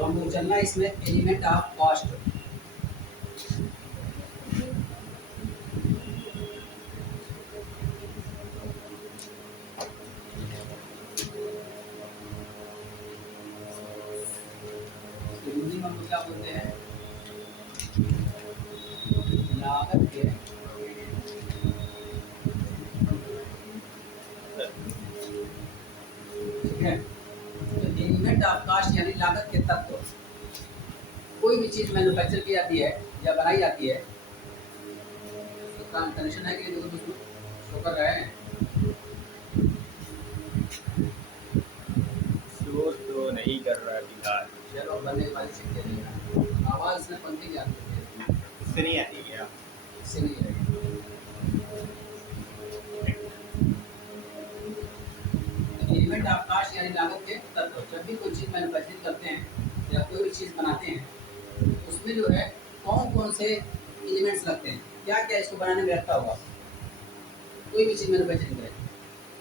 तो हमको चलना है इसमें एलिमेंट ऑफ कॉस्ट। हिंदी में हमको क्या बोलते हैं, लागत के ठीक है। तो एलिमेंट ऑफ कॉस्ट यानी लागत के तत्व। कोई भी चीज मैन्युफैक्चर की जाती है या बनाई जाती है, तो कनेक्शन है कि दोनों शो कर रहे हैं। शो तो नहीं कर रहा फिलहाल। चलो बनने वाली सीख देगा। आवाज इसने पंखे की आती है, इससे नहीं आती क्या? इससे नहीं है। एलिमेंट ऑफ कॉस्ट यानी लागत के तत्व। जब भी कोई चीज मैन्युफैक्चरिंग करते हैं या कोई भी चीज बनाते हैं, उसमें जो है कौन कौन से एलिमेंट्स लगते हैं, क्या क्या इसको बनाने में लगता होगा। कोई भी चीज मैन्युफैक्चरिंग करें,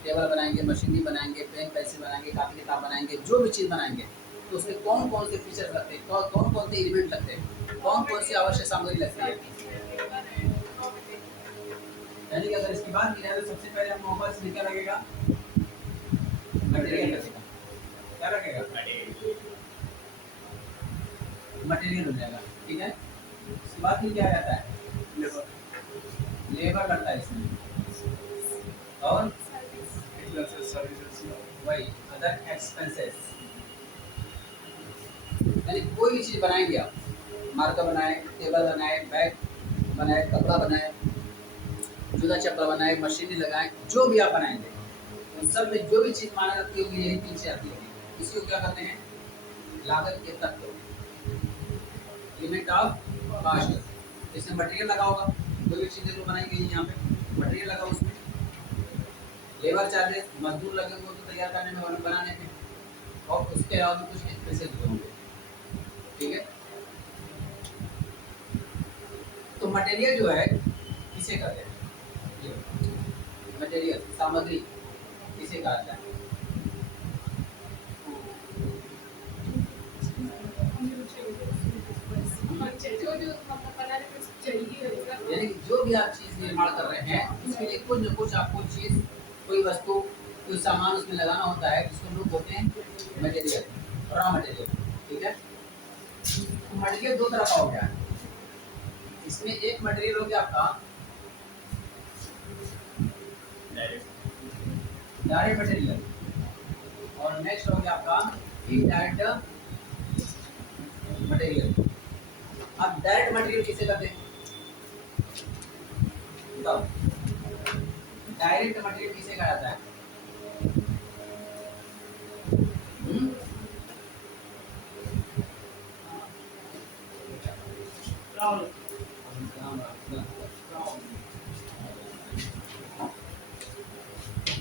टेबल बनाएंगे, मशीनरी बनाएंगे, पेन पेंसिल बनाएंगे, कापी किताब बनाएंगे, जो भी चीज़ बनाएंगे, तो उसमें कौन कौन से फीचर्स लगते हैं, कौन कौन से एलिमेंट लगते हैं, कौन कौन सी आवश्यक सामग्री लगती है। यानी कि अगर इसकी बात की जाए तो सबसे पहले हम मोबाइल से क्या लगेगा, मटेरियल लगेगा। क्या लगेगा, मटेरियल हो जाएगा। ठीक है, इसके बाद फिर क्या रहता है, लेबर लगता है इसमें, और वही अदर एक्सपेंसेस। यानी कोई भी चीज़ बनाएंगे आप, मार्कर बनाए, टेबल बनाए, बैग बनाए, कपड़ा बनाए, जूता चप्पल बनाए, मशीनें लगाए, जो भी आप बनाएंगे, उन सब में जो भी चीज़ माना जाती होगी यही तीन से आती होगी। इसी को क्या कहते हैं, लागत के तत्व, एलिमेंट ऑफ कॉस्ट। इसमें मटेरियल लगा होगा, कोई भी चीज़ें जो बनाई गई यहाँ पे मटेरियल लगा, उसमें लेबर चार्जेस, मजदूर लगे हुए तो तैयार करने में, बनाने में, और उसके अलावा भी कुछ एक्सपेंसेस भी होंगे। ठीक है, तो मटेरियल जो है किसे कहते हैं, मटेरियल सामग्री किसे कहा जाता है। यानी जो भी आप चीज़ निर्माण कर रहे हैं, उसके लिए कुछ न कुछ आपको चीज़, कोई वस्तु, कोई सामान उसमें लगाना होता है, जिसको लोग बोलते हैं मटेरियल, रॉ मटेरियल। ठीक है, तो मटेरियल दो तरह का हो गया है। इसमें एक मटेरियल हो गया आपका डायरेक्ट मटेरियल, और नेक्स्ट हो गया आपका इनडायरेक्ट मटेरियल। अब डायरेक्ट मटेरियल किसे कहते हैं, बताओ, डायरेक्ट मटेरियल किसे कहा जाता है।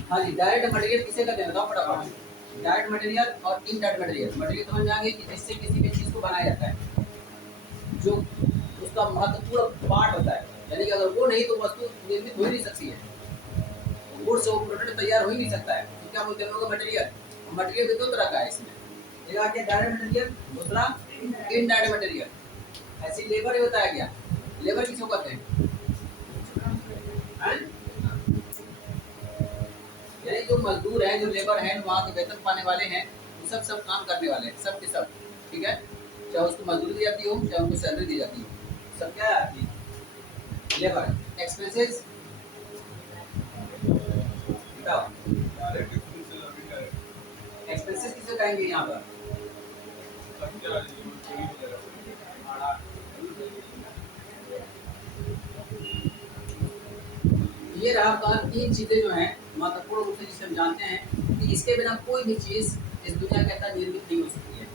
हाँ जी, डायरेक्ट मटेरियल किसे कहते हैं, बताओ फटाफट। डायरेक्ट मटेरियल और इनडायरेक्ट मटेरियल। मटेरियल समझ में आ गई कि जिससे किसी भी चीज़ को बनाया जाता है, जो उसका महत्वपूर्ण पार्ट होता है। यानी कि अगर वो नहीं तो वस्तु निर्मित हो ही नहीं सकती है, गुड से वो प्रोडक्ट तैयार हो ही नहीं सकता है। तो क्या बोलते हैं लोग, मटेरियल। मटेरियल भी दो तरह का है इसमें, एक आ गया डायरेक्ट मटेरियल, दूसरा इनडायरेक्ट मटेरियल। ऐसी लेबर ही बताया गया, लेबर किसको कहते हैं, यानी जो मजदूर हैं, जो लेबर हैं, वहाँ के वेतन पाने वाले हैं, वो सब काम करने वाले हैं, सब के सब। ठीक है, चाहे उसको मजदूरी दी जाती हो, चाहे उनको सैलरी दी जाती हो, सब क्या आती है, लेबर। एक्सपेंसेस बताओ, एक्सपेंसेस किसे कहेंगे यहाँ पर, ये रहा आपका तीन चीज़ें जो हैं महत्वपूर्ण रूप से, जिसे हम जानते हैं कि इसके बिना कोई भी चीज़ इस दुनिया के अंदर निर्मित नहीं हो सकती है।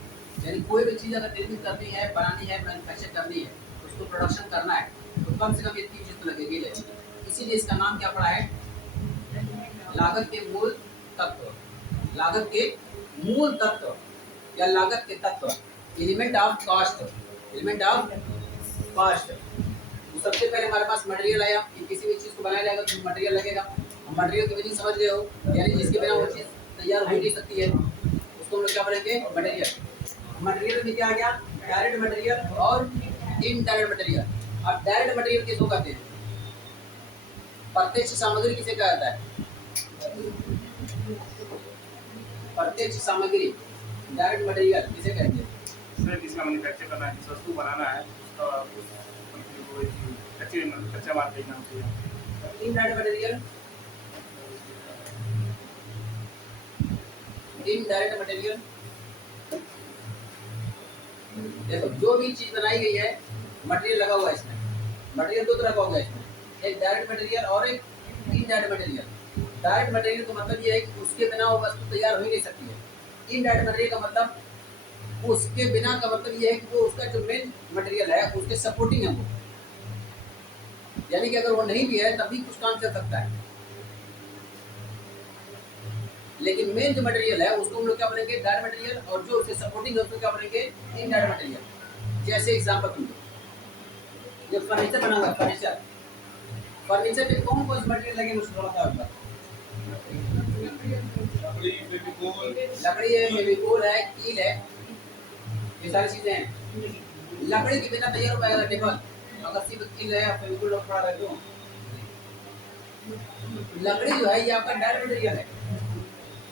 यानी कोई भी चीज़ अगर निर्मित करनी है, बनानी है, मैन्युफैक्चर करनी है, उसको प्रोडक्शन करना है, तो कम से कम ये तीन चीज़ तो लगेगी लगेगी। इसीलिए इसका नाम क्या पड़ा है, लागत के मूल तत्व, लागत के मूल तत्व या लागत के तत्व, element of cost, element of cost. तो सबसे पहले हमारे पास मटेरियल आया कि किसी भी चीज़ को बनाया जाएगा तो मटेरियल लगेगा। मटेरियल की मीनिंग समझ रहे हो, यानी जिसके बिना वो चीज़ तैयार हो नहीं सकती है, उसको हम लोग क्या बोलेंगे, मटेरियल। मटेरियल में क्या आ गया, डायरेक्ट मटेरियल और इनडायरेक्ट मटेरियल। अब डायरेक्ट मटेरियल किसको कहते हैं? प्रत्यक्ष सामग्री किसे कहा जाता है? प्रत्यक्ष सामग्री डायरेक्ट मटेरियल किसे कहते हैं? सर जिसका मैन्युफैक्चर करना है, जिस वस्तु को बनाना है उसका कच्चा माल खरीदना चाहिए। इनडायरेक्ट मटेरियल, इनडायरेक्ट मटेरियल देखो, जो भी चीज बनाई गई है मटेरियल लगा हुआ है इसमें। मटेरियल दो तरह का होगा इसमें, एक डायरेक्ट मटेरियल और एक इनडायरेक्ट मटेरियल। डायरेक्ट मटेरियल का मतलब ये है कि उसके बिना वो वस्तु तैयार हो ही नहीं सकती है। इनडायरेक्ट मटेरियल का मतलब उसके बिना का मतलब ये है कि वो उसका जो मेन मटेरियल है उसके सपोर्टिंग है वो, यानी कि अगर वो नहीं भी है तब भी कुछ काम चल सकता है। लेकिन मेन जो मटेरियल है उसको हम लोग क्या बोलेंगे, डायरेक्ट मटेरियल, और जो उसके सपोर्टिंग है उसको क्या बोलेंगे, इनडायरेक्ट मटेरियल। जैसे एग्जांपल तुम लो, जो फर्नीचर बना हुआ है, फर्नीचर, फर्नीचर में कौन कौन से मटेरियल लगे मुझे थोड़ा बताओ। लकड़ी है, फेविकोल है, कील है, ये सारी चीजें हैं। लकड़ी के बिना तैयार हो पाएगा टेबल, अगर सिर्फ कील है या फेविकोल और पड़ा रहे तो। लकड़ी जो है ये आपका डायरेक्ट मटेरियल है,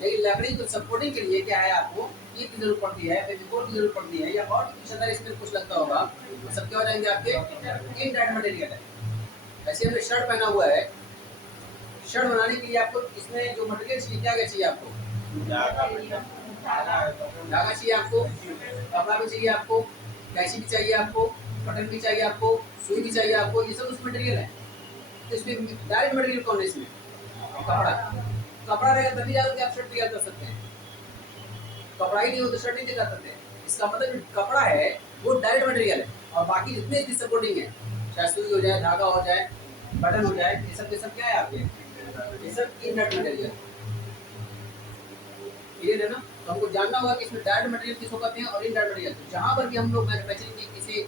लेकिन लकड़ी को सपोर्टिंग के लिए क्या है, आपको ईंट की जरूरत पड़ती है, फेविकोल की जरूरत पड़ती है, या और कुछ अगर इसमें कुछ लगता होगा तो सब क्या हो जाएंगे आपके इनडायरेक्ट मटेरियल है। ऐसे हमने शर्ट पहना हुआ है, शर्ट बनाने के लिए आपको इसमें जो मटेरियल चाहिए क्या क्या चाहिए आपको, धागा चाहिए आपको, कपड़ा भी चाहिए आपको, कैंची भी चाहिए आपको, बटन भी चाहिए आपको, सुई भी चाहिए आपको, ये सब उस मटेरियल है। तो इसमें डायरेक्ट मटेरियल कौन है इसमें, कपड़ा। कपड़ा रहेगा तभी जाकर आप शर्ट तैयार कर सकते हैं, कपड़ा ही नहीं हो तो शर्ट नहीं तैयार कर सकते। इसका मतलब जो कपड़ा है वो डायरेक्ट मटेरियल है, और बाकी जितने भी सपोर्टिंग है, चाहे सुई हो जाए, धागा हो जाए, बटन हो जाए, ये सब क्या है आपके, ये सब इनडायरेक्ट मटेरियल। क्लियर है ना? तो हमको जानना होगा कि इसमें डायरेक्ट मटेरियल किसको कहते हैं और इनडायरेक्ट मटेरियल। तो जहाँ पर भी हम लोग मैन्युफैक्चरिंग की किसी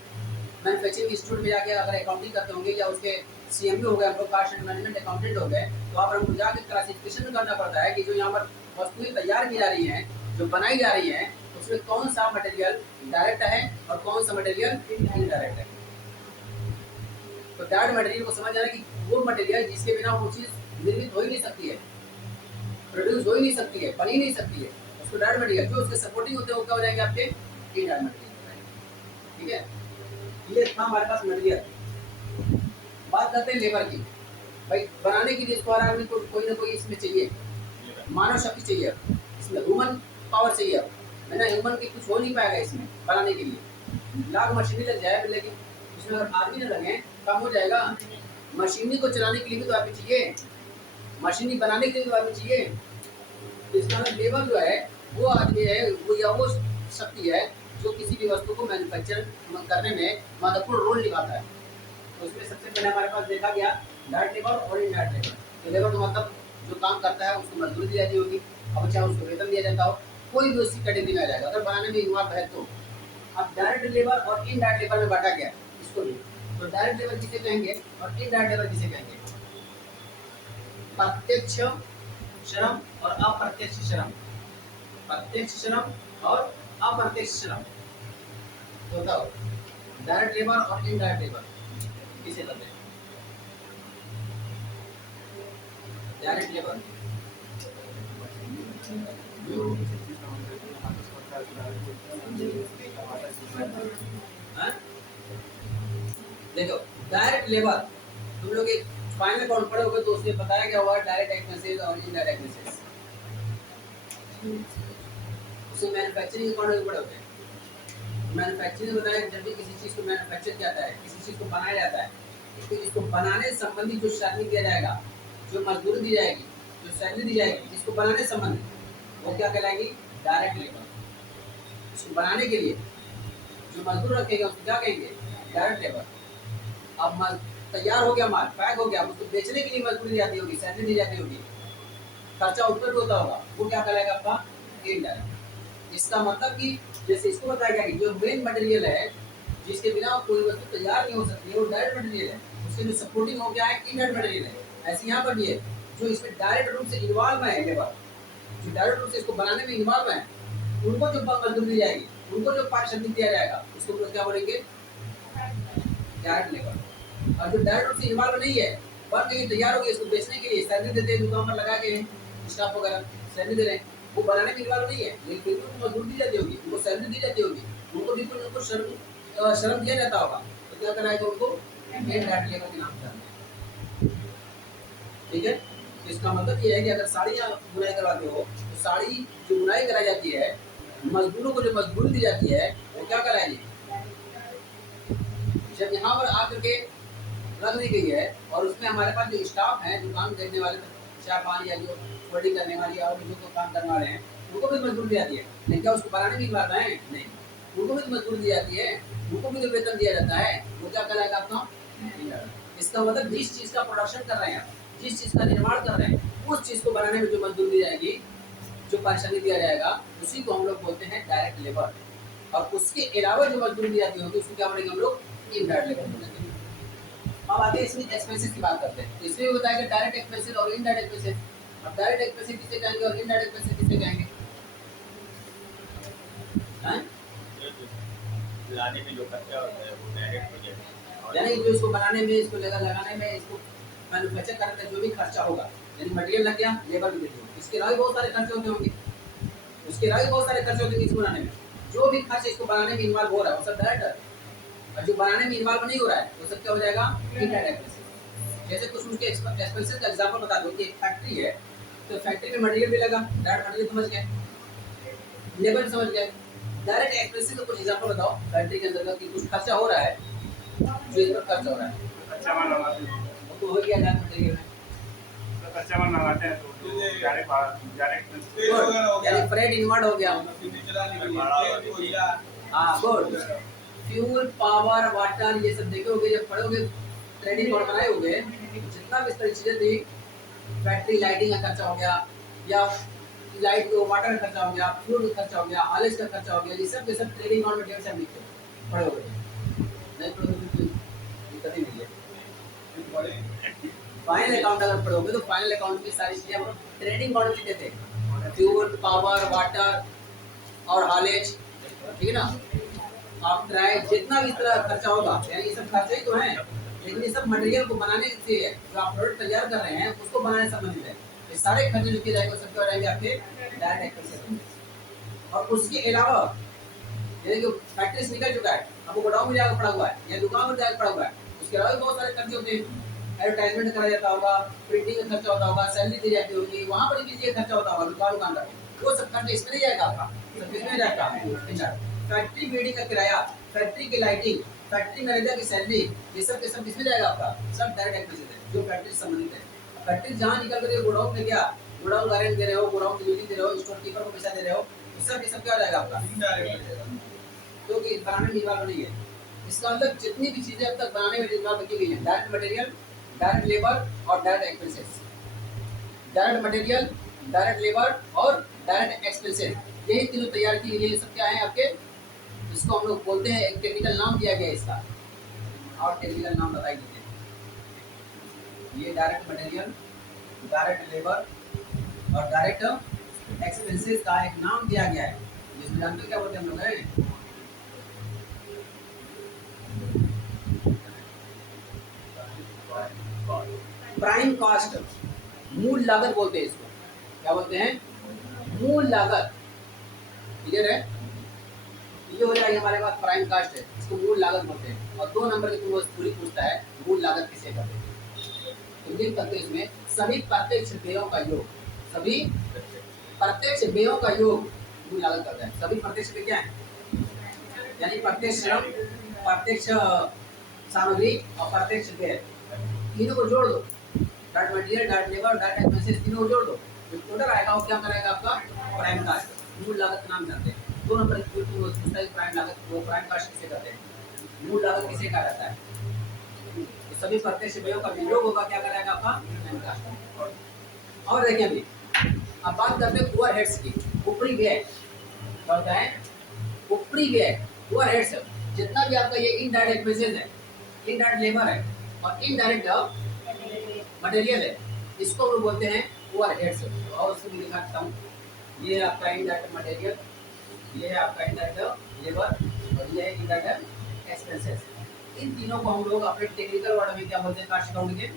मैन्युफैक्चरिंग इंस्टीट्यूट में जाके अगर अकाउंटिंग करते होंगे, या उसके सीएमबी हो गए, हम लोग कास्ट एंड मैनेजमेंट अकाउंटेंट हो गए, तो वहाँ पर हमको जाके क्लासिफिकेशन करना पड़ता है कि जो यहाँ पर वस्तुएं तैयार की जा रही हैं, जो बनाई जा रही हैं, उसमें कौन सा मटेरियल डायरेक्ट है और कौन सा मटेरियल इनडायरेक्ट है। तो डायरेक्ट मटेरियल को समझ जाना कि वो मटेरियल जिसके बिना वो चीज़ निर्मित हो ही नहीं सकती है, प्रोड्यूस हो ही नहीं सकती है, बन ही नहीं सकती है, उसको डायरेक्ट मटेरियल। जो उसके सपोर्टिंग होते हैं वो क्या हो जाएंगे आपके इनडायरेक्ट मटेरियल। ठीक है, ये था हमारे पास मटेरियल। बात करते हैं लेबर की। भाई बनाने के लिए इसको हर आदमी को कोई ना कोई इसमें चाहिए, मानव शक्ति चाहिए, इसमें ह्यूमन पावर चाहिए। है ना, ह्यूमन की कुछ हो नहीं पाएगा इसमें बनाने के लिए। लाख मशीनें लग जाए लेकिन उसमें अगर आदमी न लगे काम हो जाएगा। मशीनी को चलाने के लिए भी तो आदमी चाहिए, मशीनी बनाने के लिए तो आदमी चाहिए। तो इसका लेबर जो है वो आदमी है, वो या वो शक्ति है जो किसी भी वस्तु को मैन्युफैक्चर करने में महत्वपूर्ण रोल निभाता है। तो उसमें सबसे पहले हमारे पास देखा गया डायरेक्ट लेबर और इनडायरेक्ट लेबर। तो लेबर का मतलब जो काम करता है उसको मजदूरी दी जाती होगी, अब चाहे उसको वेतन दिया जाता हो, कोई भी उसकी कैटेगरी में आ जाएगा अगर बनाने में इन्वॉल्व है तो। अब डायरेक्ट लेबर और इनडायरेक्ट लेबर में बांटा गया इसको भी। तो डायरेक्ट लेबर किसे कहेंगे और इनडायरेक्ट लेबर किसे कहेंगे? प्रत्यक्ष श्रम और अप्रत्यक्ष श्रम, प्रत्यक्ष श्रम और अप्रत्यक्ष श्रम। तो बताओ डायरेक्ट लेबर और इनडायरेक्ट लेबर किसे कहते हैं? डायरेक्ट लेबर देखो, डायरेक्ट लेबर तुम लोग एक फाइनल अकाउंट पढ़े होगे तो उसमें बताया गया हुआ डायरेक्ट एक्सपेंसेस और इनडायरेक्ट एक्सपेंसेस। उसमें मैन्युफैक्चरिंग अकाउंट पढ़े होते हैं। मैन्युफैक्चरिंग में बताया जब भी किसी चीज़ को मैन्युफैक्चर किया जाता है, किसी चीज़ को बनाया जाता है, तो इसको बनाने संबंधी जो सैलरी दिया जाएगा, जो मजदूरी दी जाएगी, जो सैलरी दी जाएगी, इसको बनाने संबंधी वो क्या कहलाएगी? Direct labour. इसको बनाने के लिए जो मजदूर रखेंगे उसको क्या कहेंगे? Direct labour. अब तैयार हो गया माल, पैक हो गया, उसको बेचने के लिए मजदूरी दी जाती होगी, सैलरी दी जाती होगी, खर्चा ऊपर भी होता होगा, वो क्या कहलाएगा आपका? इनडायरेक्ट। इसका मतलब कि जैसे इसको बताया गया कि जो मेन मटेरियल है जिसके बिना कोई वस्तु तैयार नहीं हो सकती है वो डायरेक्ट मटेरियल है, उसके जो सपोर्टिंग हो गया है इनडायरेक्ट मटेरियल है। ऐसे यहाँ पर भी है जो इसमें डायरेक्ट रूप से इन्वॉल्व है लेबर, जो डायरेक्ट रूप से इसको बनाने में इन्वॉल्व है, उनको जो मजदूरी दी जाएगी उनको जो पारिश्रमिक दिया जाएगा उसको हम लोग क्या बोलेंगे, डायरेक्ट लेबर। और जो डायरेक्ट उससे इन्वॉल्व नहीं है, बन गई तैयार हो गई, इसको बेचने के लिए सैलरी देते हैं, दुकान पर लगा के स्टाफ वगैरह सैलरी दे रहे हैं, वो बनाने में इन्वॉल्व नहीं है, लेकिन फिर भी उनको मजदूरी दी जाती होगी, उनको सैलरी दी जाती होगी, उनको बिल्कुल उनको श्रम दिया जाता होगा, तो क्या कराएगा उनको इनडायरेक्ट लेबर के नाम से जानते हैं। ठीक है, इसका मतलब ये है कि अगर साड़ी आप बुनाई करवाते हो तो साड़ी जो बुनाई कराई जाती है, मजदूरों को जो मजदूरी दी जाती है वो क्या कराएगी, जब यहाँ पर आकर के रख दी गई है और उसमें हमारे पास जो स्टाफ है, जो काम देखने वाले चाय पानी या जो फोल्डिंग करने वाली और जो काम करने वाले हैं, उनको भी मजदूरी दी जाती है, लेकिन क्या उसको बनाने की बात है, नहीं, उनको भी मजदूरी दी जाती है, उनको भी तो वेतन दिया जाता है, वो क्या कराएगा आपका। इसका मतलब जिस चीज का प्रोडक्शन कर रहे हैं आप, जिस चीज का निर्माण कर रहे हैं, उस चीज को बनाने में जो मजदूरी दी जाएगी, जो पारिश्रमिक दिया जाएगा, उसी को हम लोग बोलते हैं डायरेक्ट लेबर। और उसके अलावा जो मजदूरी दी जाती होगी उसको क्या बोलेंगे हम लोग, इनडायरेक्ट लेबर बोलेंगे। अब आगे इसमें एक्सपेंसेस की बात करते हैं, इसमें बताएगा डायरेक्ट एक्सपेंसेस और इनडायरेक्ट एक्सपेंसेस। अब डायरेक्ट एक्सपेंसेस किसे कहेंगे और इनडायरेक्ट एक्सपेंसेस किसे कहेंगे, हैं? लाने में जो खर्चा होता है वो डायरेक्ट हो जाएगा, यानी जो इसको बनाने में, इसको लगाने में, इसको मैन्युफैक्चर करने में जो भी खर्चा होगा, यानी मटेरियल लग गया, लेबर भी लगी, इसके अलावा बहुत सारे खर्चे होते होंगे, उसके अलावा बहुत सारे खर्चे होते हैं इसको बनाने में, जो भी खर्च इसको बनाने में इन्वॉल्व हो रहा है वो सब डायरेक्ट है, और जो बनाने में इन्वॉल्व नहीं हो रहा है वो सब क्या हो जाएगा, इनडायरेक्ट एक्सपेंसेस। जैसे कुछ उसके एक्सपेंसेस का एग्जांपल बता दो कि एक फैक्ट्री है, तो फैक्ट्री में मटेरियल भी लगा, डायरेक्ट मटेरियल समझ गए, लेबर भी समझ गए, डायरेक्ट एक्सपेंसेस का कुछ एग्जांपल बताओ फैक्ट्री के अंदर कि कुछ खर्चा हो रहा है, जो इस पर खर्च हो रहा है, कच्चा माल मंगाते हैं वो तो हो गया डायरेक्ट मटेरियल में, तो कच्चा माल मंगाते हैं तो डायरेक्ट यानी फ्रेट इन्वॉल्व हो गया। हाँ गुड, फ्यूल पावर वाटर ये सब देखोगे, जब पढ़ोगे ट्रेडिंग और बनाए होगे, जितना भी इस तरह चीजें थी, फैक्ट्री लाइटिंग का खर्चा हो गया, या लाइट को वाटर का खर्चा हो गया, फ्यूल का खर्चा हो गया, हालिस का खर्चा हो गया, ये सब के सब ट्रेडिंग और मटेरियल से हम लिखते हैं, पढ़ोगे नहीं पढ़ोगे बिल्कुल दिक्कत ही नहीं है। फाइनल अकाउंट अगर पढ़ोगे तो फाइनल अकाउंट की सारी चीजें हम ट्रेडिंग मॉडल लिखते थे, फ्यूल पावर वाटर और हालेज, ठीक है ना, आप ट्राई जितना भी इस तरह खर्चा होगा, यानी ये सब खर्चे ही तो हैं, लेकिन ये सब मटेरियल को बनाने से जो आप प्रोडक्ट तैयार कर रहे हैं उसको बनाने से संबंधित है, ये सारे खर्चे जो किए जाएंगे सब क्या रहेंगे आपके डायरेक्ट एक्सपेंसेस। और उसके अलावा यानी कि फैक्ट्री से निकल चुका है, अब वो गोडाउन में जाकर पड़ा हुआ है या दुकान में जाकर पड़ा हुआ है, उसके अलावा भी बहुत सारे खर्चे होते हैं, एडवर्टाइजमेंट करा जाता होगा, प्रिंटिंग का खर्चा होता होगा, सैलरी दी जाती होगी, वहाँ पर भी ये खर्चा होता होगा दुकानदार, वो सब खर्चे इसमें नहीं जाएगा आपका, सब किसमें जाएगा, फैक्ट्री बिल्डिंग का किराया, फैक्ट्री की लाइटिंग, फैक्ट्री मैनेजर की सैलरी, ये सब के सब किसमें जाएगा आपका, सब डायरेक्ट एक्सपेंसेस है जो फैक्ट्री से संबंधित है। फैक्ट्री जहाँ निकल कर गोडाउन में गया, गोडाउन का रेंट दे रहे हो, गोडाउन की ड्यूटी दे रहे हो, स्टोर कीपर को पैसा दे रहे हो, इस सब के सब क्या हो जाएगा आपका, क्योंकि बनाने में इन्वॉल्व नहीं है। इसका मतलब जितनी भी चीजें अब तक बनाने में इन्वॉल्व की गई है, डायरेक्ट मटेरियल, डायरेक्ट लेबर और direct expenses, direct material, direct labour और डायरेक्ट एक्सपेंसेस, यही तीनों तैयार की गई है। सब क्या है आपके, इसको हम लोग बोलते हैं, एक टेक्निकल नाम दिया गया है इसका, और टेक्निकल नाम बताई दीजिए। ये डायरेक्ट मटेरियल, डायरेक्ट लेबर और डायरेक्ट एक्सपेंसेस का एक नाम दिया गया है, जिसमें जानते हो क्या बोलते हैं हम लोग हैं, प्राइम कॉस्ट, मूल लागत बोलते हैं इसको, क्या बोलते हैं, मूल लागत, क्लियर है, ये हो जाएगी हमारे पास प्राइम कास्ट है, इसको मूल लागत बोलते हैं। और 2 नंबर की पूरी पूछता है मूल लागत किसे कहते हैं, तो लिख सकते हैं इसमें सभी प्रत्यक्ष व्ययों का योग, सभी प्रत्यक्ष व्ययों का योग मूल लागत करता है। सभी प्रत्यक्ष व्यय क्या है, यानी प्रत्यक्ष श्रम, प्रत्यक्ष सामग्री और प्रत्यक्ष व्यय, तीनों को जोड़ दो, direct material, direct labour, direct expenses, तीनों को जोड़ दो, जो टोटल आएगा वो क्या कराएगा आपका प्राइम कास्ट, मूल लागत का नाम जानते हैं। 2 नंबर की पूछता है प्राइम लागत, वो प्राइम कास्ट किसे कहते हैं, मूल लागत किसे कहा जाता है, तो सभी प्रत्यक्ष व्ययों का योग होगा, क्या कराएगा आपका प्राइम कास्ट। और देखिए अभी अब बात करते हैं ओवरहेड्स की, ऊपरी व्यय क्या है, ऊपरी व्यय ओवरहेड्स, जितना भी आपका ये इनडायरेक्ट एक्सपेंसेस है, इनडायरेक्ट लेबर है और इनडायरेक्ट मटेरियल है, इसको हम लोग बोलते हैं ओवरहेड्स। और उसमें लिखा था ये आपका इनडायरेक्ट मटेरियल, ये है आपका इंडायरेक्ट लेबर और ये है इंडायरेक्ट एक्सपेंसेस। इन तीनों को हम लोग अपने टेक्निकल वर्ड में क्या बोलते हैं कास्ट अकाउंट के?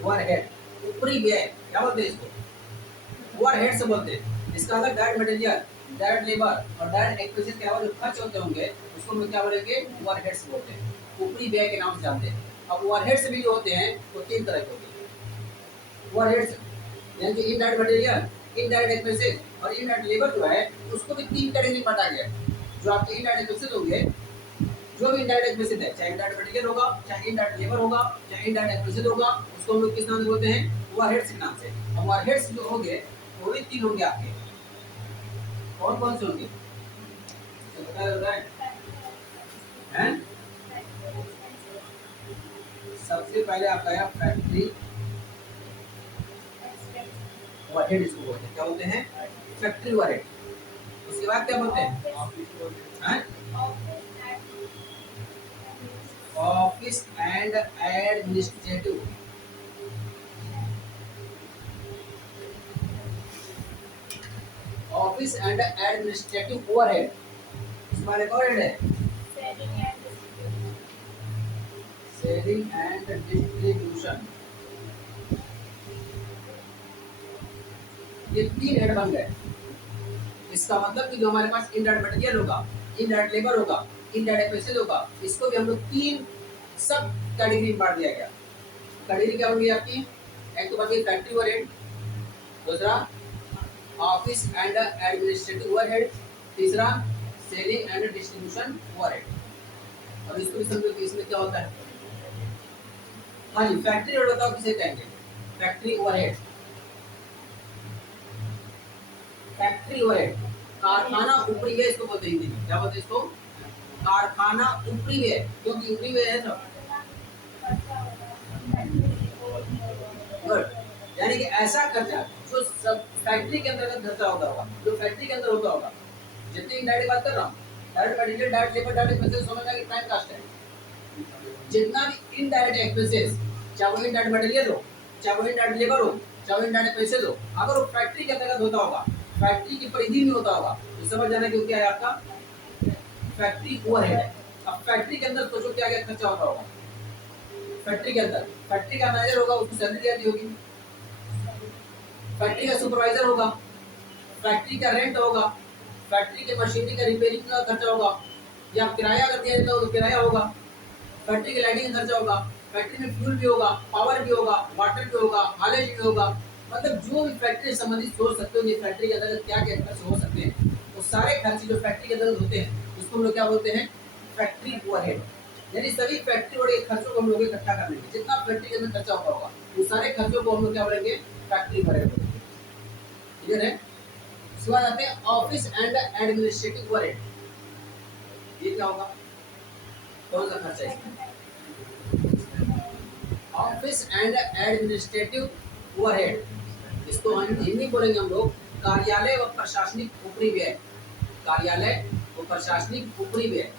ओवरहेड, ऊपरी व्यय क्या बोलते हैं इसको? ओवरहेड से बोलते हैं। इसका मतलब डायरेक्ट मटेरियल, डायरेक्ट लेबर और डायरेक्ट एक्सपेंसेस के अलावा जो खर्च होते होंगे उसको हम क्या बोलेंगे? ओवरहेड्स बोलते हैं, ऊपरी व्यय के नाम से जानते हैं। अब ओवरहेड्स भी जो होते हैं वो तीन तरह के होते हैं। ओवरहेड्स यानी कि इनडायरेक्ट मटेरियल, इनडायरेक्ट एक्सपेंसेस और इनडायरेक्ट लेबर जो है उसको भी तीन कैटेगरी में बांटा गया है। जो आपके इनडायरेक्ट एक्सपेंसेस होंगे, जो भी इंडायरेक्ट एक्सपेंसेस है, चाहे इंडायरेक्ट मटेरियल होगा, चाहे इंडायरेक्ट लेबर होगा, चाहे इंडायरेक्ट एक्सपेंसेस होगा, उसको हम लोग किस नाम से बोलते हैं? ओवरहेड्स के नाम से। अब ओवरहेड्स जो होंगे वो भी तीन होंगे आपके। कौन कौन से होंगे तो बताएं हैं? सबसे पहले आपका आया फैक्ट्री ओवरहेड, इसको बोलते हैं क्या बोलते हैं? Factory overhead. उसके बाद क्या बोलते हैं? Office and administrative. Office and administrative overhead. इसमें एक और हेड है सेलिंग एंड डिस्ट्रीब्यूशन। ये तीन हेड बन गए। इसका मतलब कि जो हमारे पास इनडायरेक्ट मटेरियल होगा, इनडायरेक्ट लेबर होगा, इनडायरेक्ट एक्सपेंसेस होगा, इसको भी हम लोग तीन सब कैटेगरी में बांट दिया गया। कैटेगरी क्या होगी आपकी? एक तो बाकी फैक्ट्री ओवरहेड, दूसरा ऑफिस एंड एडमिनिस्ट्रेटिव ओवरहेड, तीसरा सेलिंग एंड डिस्ट्रीब्यूशन ओवरहेड। और इसको भी समझो कि इसमें क्या होता है। हाँ जी, फैक्ट्री ओवरहेड बताओ किसे कहेंगे? फैक्ट्री ओवरहेड, फैक्ट्री ओवरहेड कारखाना ऊपरी व्यय इसको बोलते हैं हिंदी में। क्या बोलते हैं इसको? कारखाना ऊपरी व्यय, क्योंकि ऊपरी व्यय है सब। गुड, यानी कि ऐसा खर्चा जो सब फैक्ट्री के अंतर्गत खर्चा होता होगा, जो फैक्ट्री के अंदर होता होगा। जितनी इनडायरेक्ट बात कर रहा हूँ, direct material, direct labour, direct expenses, समझ में टाइम कास्ट है। जितना भी इनडायरेक्ट एक्सपेंसेस, चाहे वो इनडायरेक्ट मटेरियल हो, चाहे वो इनडायरेक्ट लेबर हो, चाहे वो इनडायरेक्ट एक्सपेंसेस हो, अगर वो फैक्ट्री के अंतर्गत होता होगा, फैक्ट्री की परिधि में होता होगा, तो समझ जाना कि क्या है आपका? फैक्ट्री ओवरहेड है। अब फैक्ट्री के अंदर सोचो क्या क्या खर्चा होता होगा। फैक्ट्री के अंदर फैक्ट्री का मैनेजर होगा, उसको सैलरी आती होगी। फैक्ट्री का सुपरवाइजर होगा, फैक्ट्री का रेंट होगा, फैक्ट्री के मशीनरी का रिपेयरिंग का खर्चा होगा, या किराया अगर दिया जाता हो तो किराया होगा, फैक्ट्री की लाइटिंग का खर्चा होगा, फैक्ट्री में फ्यूल भी होगा, पावर भी होगा, वाटर भी होगा, हालेज भी होगा। मतलब जो भी फैक्ट्री से संबंधित सोच सकते हो, ये फैक्ट्री के अंदर क्या क्या खर्च हो सकते हैं, वो सारे खर्चे जो फैक्ट्री के अंदर होते हैं उसको हम लोग क्या बोलते हैं? Factory overhead. यानी सभी फैक्ट्री और खर्चों को हम लोग इकट्ठा कर लेंगे, जितना फैक्ट्री के अंदर खर्चा होता होगा उन सारे खर्चों को हम लोग क्या बोलेंगे? फैक्ट्री ओवरहेड बोलेंगे। क्लियर है? उसके बाद आते हैं ऑफिस एंड एडमिनिस्ट्रेटिव ओवरहेड। ये क्या होगा? कौन सा खर्चा है इसमें? ऑफिस एंड एडमिनिस्ट्रेटिव ओवरहेड, इसको हिंदी बोलेंगे हम लोग कार्यालय व प्रशासनिक ऊपरी व्यय। कार्यालय व प्रशासनिक ऊपरी व्यय।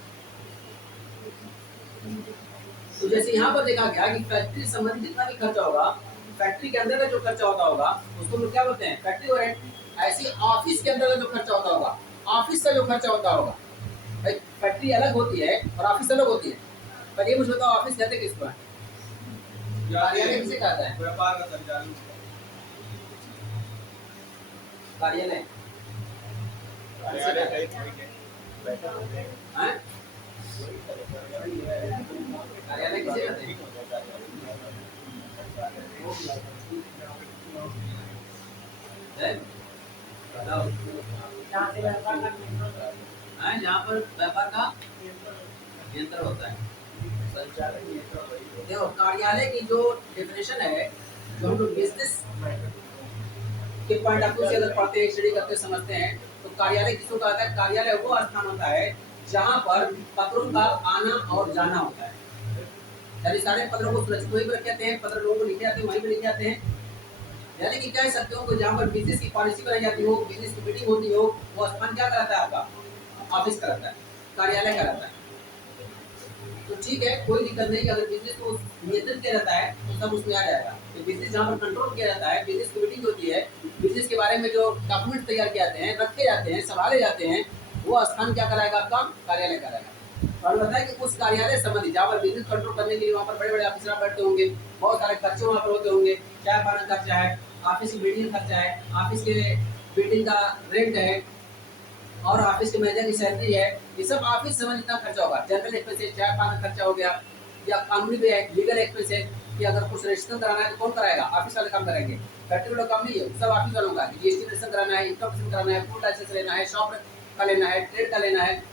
तो जैसे यहाँ पर देखा गया कि फैक्ट्री संबंधित जितना भी खर्चा होगा, फैक्ट्री के अंदर का जो खर्चा होता होगा उसको हम लोग क्या बोलते हैं? Factory overhead. ऐसे ऑफिस के अंदर का जो खर्चा होता होगा, ऑफिस का जो खर्चा होता होगा, भाई फैक्ट्री अलग होती है और ऑफिस अलग होती है, पर ये मुझे बताओ ऑफिस कहते किसको है? कार्यालय किसे कहता है? व्यापार का संचालन। कार्यालय कार्यालय का एक पॉइंट है, बैठा होते हैं। हैं? कार्यालय किसे कहते हैं? है? बताओ। हैं? जहाँ पर व्यापार का नियंत्रण होता है, संचालन नियंत्रण वही है। देखो कार्यालय की जो डेफिनेशन है, जो हम लोग बिजनेस के पॉइंट ऑफ व्यू से अगर पढ़ते हैं, स्टडी करते समझते हैं, तो कार्यालय किसको कहता है? कार्यालय वो स्थान होता है जहाँ पर पत्रों का आना और जाना होता है। यानी सारे पत्रों को सुरक्षित वहीं पर रखते हैं, पत्र लोगों को लिखे जाते हैं, वहीं पर लिखे जाते हैं। यानी कि कह सकते हो कि जहाँ पर बिजनेस की पॉलिसी बनाई जाती हो, बिजनेस की मीटिंग होती हो, वो स्थान क्या कराता है? आपका ऑफिस कराता है, कार्यालय कराता है। तो ठीक है, कोई दिक्कत नहीं, अगर बिजनेस को नियंत्रित किया जाता है तो सब उसमें आ जाएगा। तो बिजनेस जहाँ पर कंट्रोल किया जाता है, बिजनेस की मीटिंग होती है, बिजनेस के बारे में जो डॉक्यूमेंट तैयार किए जाते हैं, रखे जाते हैं, संभाले जाते हैं, वो स्थान क्या कराएगा? आपका कार्यालय कराएगा। और बताया कि उस कार्यालय संबंधी जहाँ पर बिजनेस कंट्रोल करने के लिए वहाँ पर बड़े बड़े ऑफिसर बैठते होंगे, बहुत सारे खर्चे वहाँ पर होते होंगे, चाय पानी खर्चा है, ऑफिस की बिल्डिंग खर्चा है, ऑफिस के बिल्डिंग का रेंट है, और ऑफिस के मैनेजर की सैलरी है, ये सब ऑफिस समझ जितना खर्चा होगा। जनरल एक्सपेंस है, चाय पानी खर्चा हो गया, या कानूनी भी है, लीगल एक्सपेंस है कि अगर कुछ रजिस्ट्रेशन कराना है तो कौन कराएगा? ऑफिस वाले काम करेंगे। फैक्ट्री वाला काम नहीं है, सब ऑफिस वालों का। जीएसटी रजिस्ट्रेशन कराना है, इनकम रजिस्ट्रेशन कराना है, फूड लाइसेंस लेना है, शॉप का लेना है, ट्रेड का लेना है,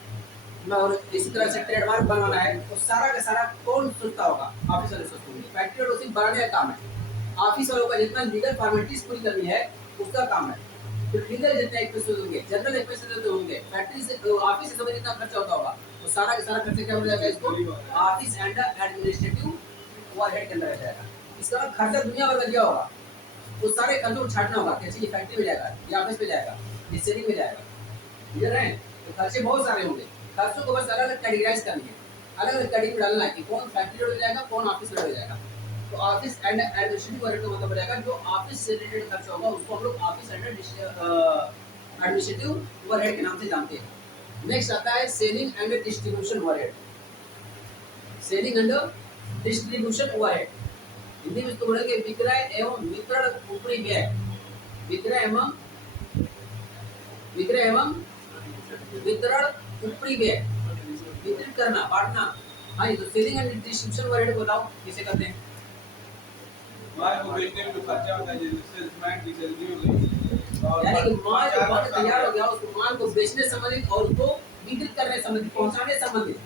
और इसी तरह से ट्रेडमार्क बनवाना है, तो सारा का सारा कौन सोचता होगा? ऑफिस वाले सोचते होंगे। फैक्ट्री वालों सिर्फ बनाने का काम है। ऑफिस वालों का जितना लीगल फॉर्मेलिटीज पूरी करनी है उसका काम है। तो लीगल जितने एक्सपेंसेस होंगे, जनरल एक्सपेंसेस जो होंगे, फैक्ट्री से ऑफिस से समझ जितना खर्चा होता होगा, तो सारा का सारा खर्चा क्या हो जाएगा? इसको ऑफिस एंड एडमिनिस्ट्रेटिव ओवरहेड के अंदर आ जाएगा। इसका खर्चा दुनिया भर का दिया होगा, तो सारे खर्चों को छाटना होगा। कैसे? ये फैक्ट्री में जाएगा, ये ऑफिस में जाएगा, ये सेलिंग में जाएगा। क्लियर है? तो खर्चे बहुत सारे होंगे, खर्चों को बस अलग अलग कैटेगराइज करनी है, अलग अलग कैटेगरी में डालना है कि कौन फैक्ट्री में जाएगा, कौन ऑफिस में जाएगा। तो ऑफिस एंड एडमिनिस्ट्रेटिव ओवरहेड का मतलब हो जाएगा जो ऑफिस से रिलेटेड खर्चा होगा उसको हम लोग ऑफिस एंड एडमिनिस्ट्रेटिव ओवरहेड के नाम से जानते हैं। नेक्स्ट आता है selling and distribution overhead. Selling and distribution overhead, Hindi में इसको बोलेंगे विक्रय एवं वितरण ऊपरी व्यय। विक्रय एवं वितरण ऊपरी व्यय, वितरित करना, बांटना। हाँ, ये तो सेलिंग एंड डिस्ट्रीब्यूशन ओवरहेड बताओ किसे कहते हैं? माल को बेचने में जो खर्चा होता है, जैसे सेल्समैन की सैलरी हो गई, और यानी कि माल जो बन खर्चा तैयार हो गया उसको माल को बेचने संबंधित और उसको वितरित करने संबंधित, पहुंचाने संबंधित।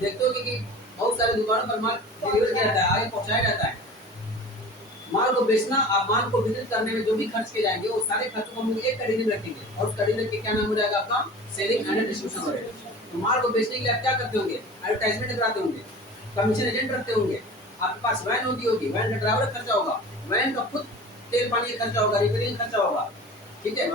देखते हो कि बहुत सारे दुकानों पर माल डिलीवर किया जाता है, आगे पहुंचाया जाता है। माल को बेचना और माल को वितरित करने में जो भी खर्च किए जाएंगे वो सारे खर्चों को हम लोग एक कैटेगरी में रखेंगे, और उस कैटेगरी के क्या नाम हो जाएगा? आपका सेलिंग एंड डिस्ट्रीब्यूशन ओवरहेड। तो माल को बेचने के लिए आप क्या करते होंगे? एडवर्टाइजमेंट कराते होंगे, कमीशन एजेंट रखते होंगे, आपके पास वैन होगी, वैन का ड्राइवर खर्चा होगा, वैन का खुद तेल पानी का खर्चा होगा, रिपेयरिंग खर्चा होगा। ठीक है?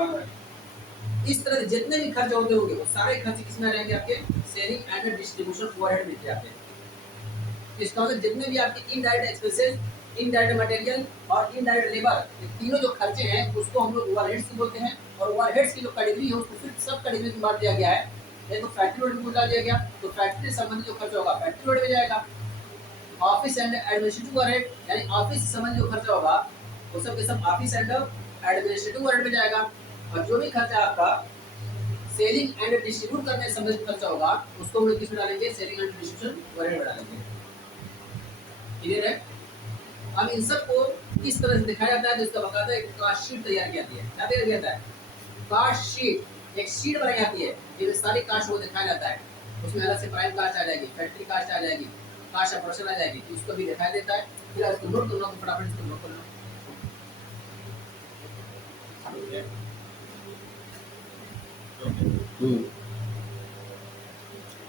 इस तरह जितने भी खर्च होते होंगे वो सारे खर्च किसमें आ जाएंगे? आपके सेलिंग एंड डिस्ट्रीब्यूशन ओवरहेड में जाते हैं। इसका मतलब जितने भी आपके इनडायरेक्ट एक्सपेंसेस, इनडायरेक्ट मटेरियल और इनडायरेक्ट लेबर, ये तीनों जो खर्चे हैं उसको हम लोग ओवरहेड्स बोलते हैं। और ओवरहेड्स की जो कैटेगरी है उसको फिर सब कैटेगरी में बांट दिया गया है। एक तो फैक्ट्री ओवरहेड में डाल दिया गया, तो फैक्ट्री से संबंधित जो खर्चा होगा फैक्ट्री ओवरहेड में जाएगा। ऑफिस एंड एडमिनिस्ट्रेटिव ओवरहेड, यानी ऑफिस से संबंधित जो खर्चा होगा वो सब के सब ऑफिस एंड एडमिनिस्ट्रेटिव ओवरहेड में जाएगा। और जो भी खर्चा आपका सेलिंग एंड डिस्ट्रीब्यूट करने से संबंधित खर्चा होगा उसको हम लोग किस में डालेंगे? सेलिंग एंड डिस्ट्रीब्यूशन ओवरहेड में डालेंगे। क्लियर है? अब इन सबको किस तरह से दिखाया जाता है तो इसका बकायदा एक कास्ट शीट तैयार की जाती है। क्या तैयार किया जाता है? कास्ट शीट, एक शीट बनाई जाती है जिसमें सारी कास्ट को दिखाया जाता है। उसमें अलग से प्राइम कास्ट आ जाएगी, फैक्ट्री कास्ट आ जाएगी, कास्ट ऑफ प्रोडक्शन आ जाएगी, तो उसको भी दिखाई देता है। फिर इसको नोट करना, तो फटाफट इसको नोट करना। ओके।